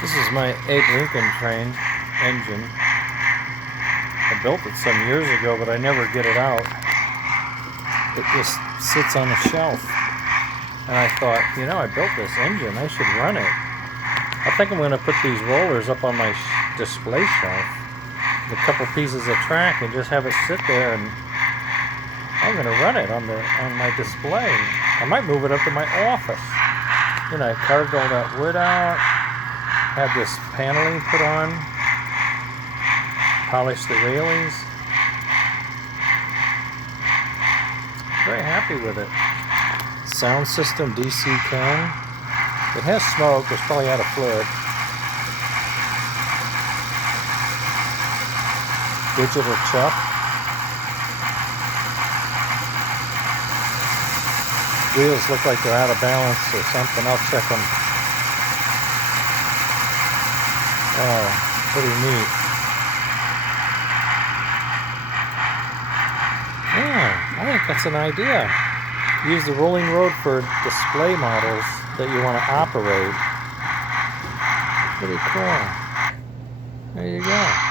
This is my Frankentrain engine. I built it some years ago, but I never get it out. It just sits on a shelf. And I thought, I built this engine, I should run it. I think I'm going to put these rollers up on my display shelf with a couple pieces of track and just have it sit there, and I'm going to run it on my display. I might move it up to my office. I carved all that wood out, had this paneling put on, polished the railings. Very happy with it. Sound system DC can. It has smoke, it's probably out of fluid. Digital chuck. Wheels look like they're out of balance or something. I'll check them. Oh, pretty neat. Yeah, I think that's an idea. Use the rolling road for display models that you want to operate. Pretty cool. There you go.